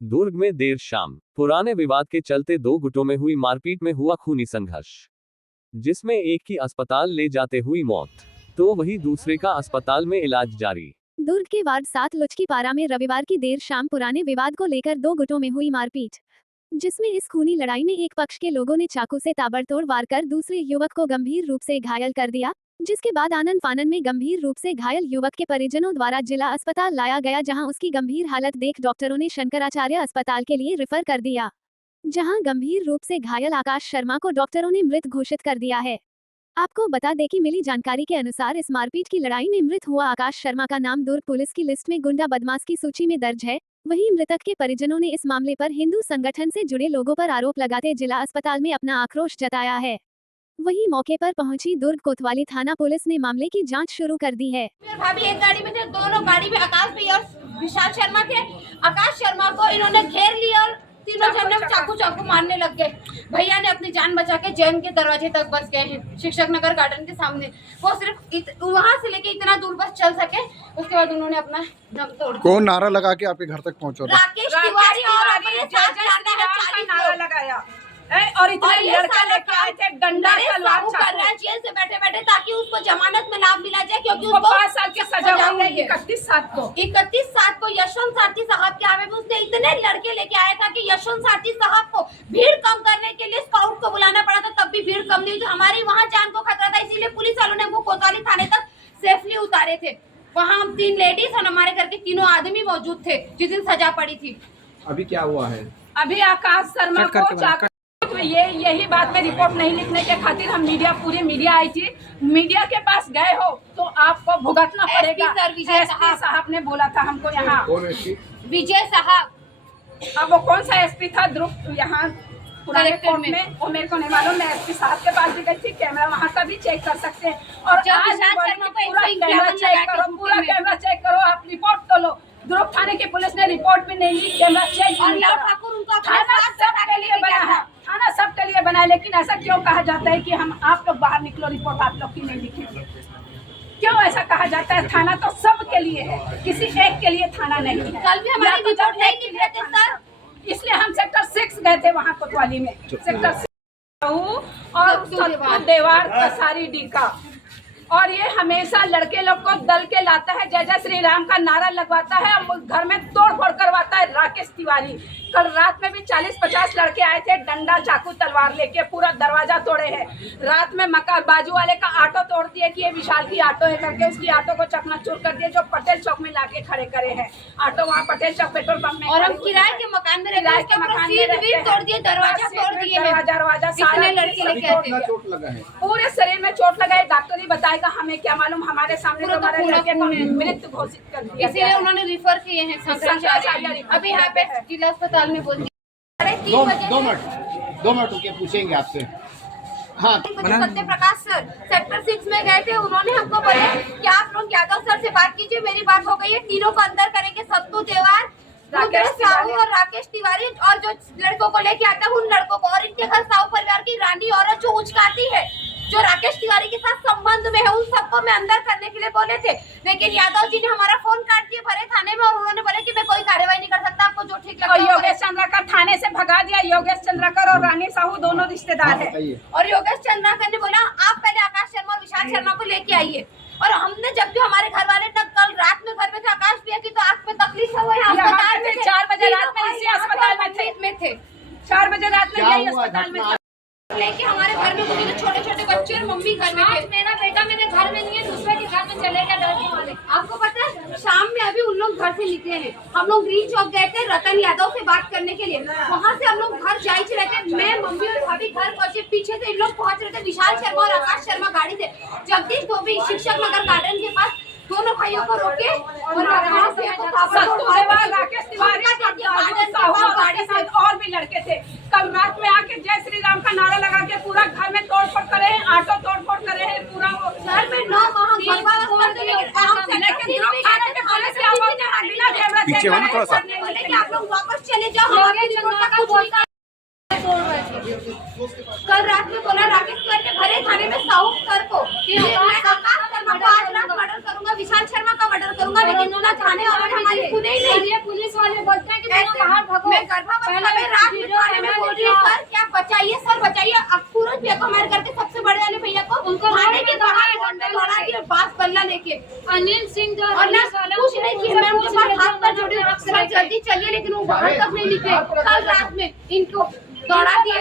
दुर्ग में देर शाम पुराने विवाद के चलते दो गुटों में हुई मारपीट में हुआ खूनी संघर्ष, जिसमें एक की अस्पताल ले जाते हुई मौत, तो वही दूसरे का अस्पताल में इलाज जारी। दुर्ग के वार्ड 7 लुचकीपारा में रविवार की देर शाम पुराने विवाद को लेकर दो गुटों में हुई मारपीट, जिसमें इस खूनी लड़ाई में एक पक्ष के लोगों ने चाकू से ताबड़तोड़ वार कर दूसरे युवक को गंभीर रूप से घायल कर दिया, जिसके बाद आनन फानन में गंभीर रूप से घायल युवक के परिजनों द्वारा जिला अस्पताल लाया गया, जहां उसकी गंभीर हालत देख डॉक्टरों ने शंकराचार्य अस्पताल के लिए रेफर कर दिया, जहां गंभीर रूप से घायल आकाश शर्मा को डॉक्टरों ने मृत घोषित कर दिया है। आपको बता दें कि मिली जानकारी के अनुसार इस मारपीट की लड़ाई में मृत हुआ आकाश शर्मा का नाम दुर्ग पुलिस की लिस्ट में गुंडा बदमाश की सूची में दर्ज है। वहीं मृतक के परिजनों ने इस मामले पर हिंदू संगठन से जुड़े लोगों पर आरोप लगाते जिला अस्पताल में अपना आक्रोश जताया है। वहीं मौके पर पहुंची दुर्ग कोतवाली थाना पुलिस ने मामले की जांच शुरू कर दी है। भाभी एक गाड़ी में थे, दोनों गाड़ी में आकाश भैया और विशाल शर्मा थे। आकाश शर्मा को इन्होंने घेर लिया और तीनों जने चाकू मारने लग गए। भैया ने अपनी जान बचा के जैन के दरवाजे तक बस गए हैं, शिक्षक नगर गार्डन के सामने। वो सिर्फ वहाँ से लेके इतना दूर बस चल सके, उसके बाद उन्होंने अपना दम तोड़ दिया। कौन नारा लगा के आपके घर तक पहुँचा? राकेश तिवारी और अपने साथ नारा लगाया और इतने लड़का लेके आए थे, डंडा तलवार कर रहा है जेल से बैठे बैठे, ताकि उसको जमानत में लाभ मिला जाए, क्योंकि उसको 5 साल की सजा हुई है। 31/7 को यशवंत सारथी साहब के आवे में उसने इतने लड़के लेके आया था कि यशवंत सारथी साहब को भीड़ कम करने के लिए स्काउट को बुलाना पड़ा था, तब भी भीड़ कम नहीं हुई। हमारी वहाँ जान को खतरा था, इसीलिए पुलिस वालों ने वो कोतवाली थाने तक सेफली उतारे थे। वहाँ हम 3 लेडीज और हमारे घर के 3 आदमी मौजूद थे जिस दिन सजा पड़ी थी। अभी क्या हुआ है? अभी आकाश शर्मा को तो यही बात में रिपोर्ट नहीं लिखने के खातिर हम पूरी मीडिया आई थी। मीडिया के पास गए हो तो आपको भुगतना पड़ेगा। एसपी साहब ने बोला था हमको यहाँ। विजय साहब। अब वो कौन सा एसपी था ध्रुव यहाँ पुराने कोर्ट में, वो मेरे को नहीं मालूम। मैं एसपी साहब के पास भी गई थी, कैमरा वहाँ का भी चेक कर सकते हैं। और पूरा कैमरा चेक करो, पूरा कैमरा चेक करो, आप रिपोर्ट तो लो। ध्रुव थाने की पुलिस ने रिपोर्ट भी नहीं ली, कैमरा चेक थाना सबके लिए बना है, थाना सबके लिए बना है। लेकिन ऐसा क्यों कहा जाता है कि हम आप लोग बाहर निकलो, रिपोर्ट आप लोग की नहीं लिखी? क्यों ऐसा कहा जाता है? थाना तो सबके लिए है, किसी एक के लिए थाना नहीं है। कल भी हमारी रिपोर्ट नहीं लिख रहे थे सर, इसलिए हम सेक्टर 6 गए थे वहाँ कोतवाली में। सेक्टर 6 और देवार कसारी डी का, और ये हमेशा लड़के लोग को दल के लाता है, जय जय श्री राम का नारा लगवाता है और घर में तोड़ फोड़ करवाता है। राकेश तिवारी कल रात में भी 40-50 लड़के आए थे, डंडा चाकू तलवार लेके पूरा दरवाजा तोड़े हैं। रात में मकान बाजू वाले का ऑटो तोड़ दिए कि ये विशाल की ऑटो है करके, उसकी ऑटो को चकनाचूर कर दिए, जो पटेल चौक में लाके खड़े करे हैं। ऑटो वहाँ पटेल चौक पेट्रोल पंप में, और हम किराए के मकान में तोड़ दिए, दरवाजा तोड़ दिए, दरवाजा सारे लड़के लेके पूरे शरीर में चोट लगाए। डॉक्टर ही बताएगा, हमें क्या मालूम। हमारे सामने तो हमारे लड़के को मृत घोषित कर दिया, इसीलिए उन्होंने रिफर किए हैं शंकराचार्य। अभी यहाँ पे जिला अस्पताल में बोल दिया। 2 मिनट रुके, पूछेंगे आपसे। हाँ, सत्य प्रकाश सर सेक्टर 6 में गए थे, उन्होंने हमको बोला कि आप लोग यादव सर से बात कीजिए, मेरी बात हो गई है, तीनों को अंदर करेंगे। सत्तू देवार, राकेश साहू और राकेश तिवारी, और जो लड़कों को लेके आता है उन लड़कों को, और इनके घर साहू परिवार की रानी औरत जो उचकाती है, जो राकेश तिवारी के साथ संबंध में है, उन सबको मैं अंदर करने के लिए बोले थे। लेकिन यादव जी ने हमारा फोन काट दिए भरे थाने में, और उन्होंने बोले कि मैं कोई कार्रवाई नहीं कर सकता, आपको जो ठीक लगता है। और योगेश चंद्राकर थाने से भगा दिया। योगेश चंद्राकर और रानी साहू दोनों रिश्तेदार हैं। और योगेश चंद्राकर ने बोला आप पहले आकाश शर्मा और विशाल शर्मा को लेके आइए। और हमने जब भी हमारे घर वाले तक कल रात में घर में थे, आकाश भैया की तो आंख में तकलीफ है, वो अस्पताल में 4 बजे रात में इसी अस्पताल में थे। 4 बजे रात में यही अस्पताल में लेके हमारे घर में मुझे छोटे छोटे बच्चे और मम्मी घर में थे। मेरा बेटा मेरे घर में नहीं है, दूसरे के घर में चले गया डर के मारे। आपको पता है शाम में अभी उन लोग घर से निकले हैं, हम लोग ग्रीन चौक गए थे रतन यादव से बात करने के लिए। वहाँ से हम लोग घर जा ही रहे थे, मैं मम्मी और भाभी घर पहुँचे, पीछे से इन लोग पहुँच रहे थे। विशाल शर्मा और आकाश शर्मा गाड़ी से जगदीश धोबी शिक्षक नगर गार्डन के पास दोनों भाइयों को रोके और राकेश तिवारी गाड़ी से और भी लड़के थे। कल रात में आके जय श्री राम का नारा लगा के पूरा घर में तोड़ फोड़ करे हैं, ऑटो तोड़ फोड़ करे हैं, पूरा घर में 9 आप लोग वापस चले जाओ। कल रात में बोला राकेश तिवारी ने भरे थाने में साहू सर को कि मैं 5 लाख मर्डर करूंगा, विशाल शर्मा का मर्डर करूंगा, लेकिन ना थाने और हमारी सुने ही नहीं। ये पुलिस वाले बोलते हैं कि तुम बाहर भागो। मैं गर्भावस्था में रात में थाने में बोल रही हूँ, सर क्या बचाइए, सर बचाइए। अब सूरज भैया को मार करके सबसे बड़े वाले भैया को उनको थाने के बाहर दौड़ा रोड में दौड़ा दिया, बांस बल्ला लेके। अनिल सिंह जो और ना कुछ नहीं किया, मैं उनके पास हाथ पर जोड़ी, सर जल्दी चलिए, लेकिन वो बाहर तक नहीं निकले। कल रात में इनको दौड़ा दिए।